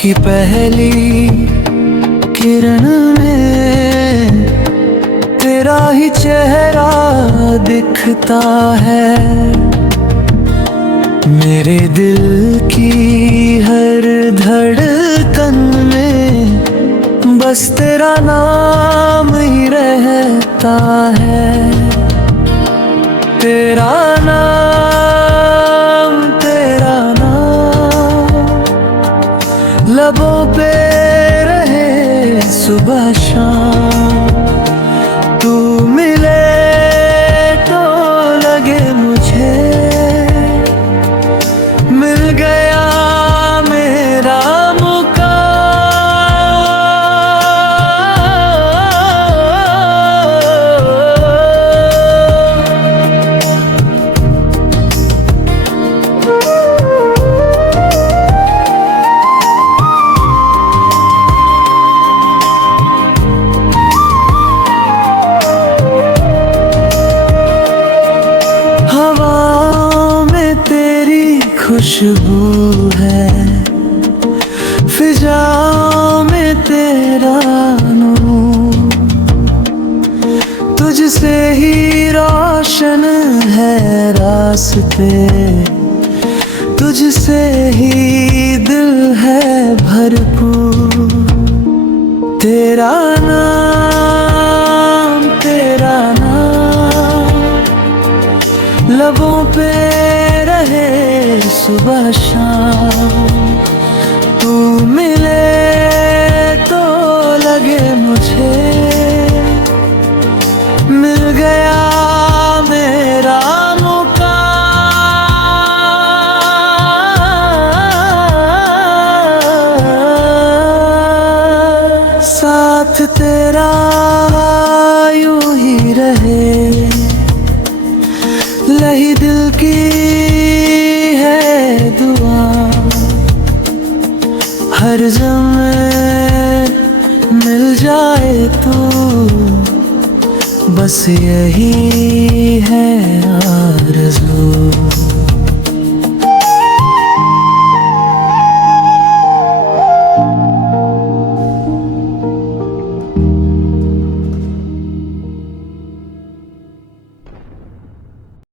की पहली किरण में तेरा ही चेहरा दिखता है। मेरे दिल की हर धड़कन में बस तेरा नाम ही रहता है। तेरा नाम, तेरा नाम लबों पे रहे सुबह शाम। तू मिले तो लगे मुझे मिल गया मेरा मुकाम। हवा में तेरी खुशबू है, फिजाओं में तेरा नूर। तुझसे ही रोशन है रास्ते, तुझसे ही दिल है भरपूर। तेरा नाम, तेरा नाम लबों पे रहे सुबह शाम। तू मिले तो लगे मुझे मिल गया मेरा मुकाम। साथ तेरा यूं ही रहे, यही दिल की है दुआ। हर ज़माने मिल जाए तो बस यही है आरज़ू।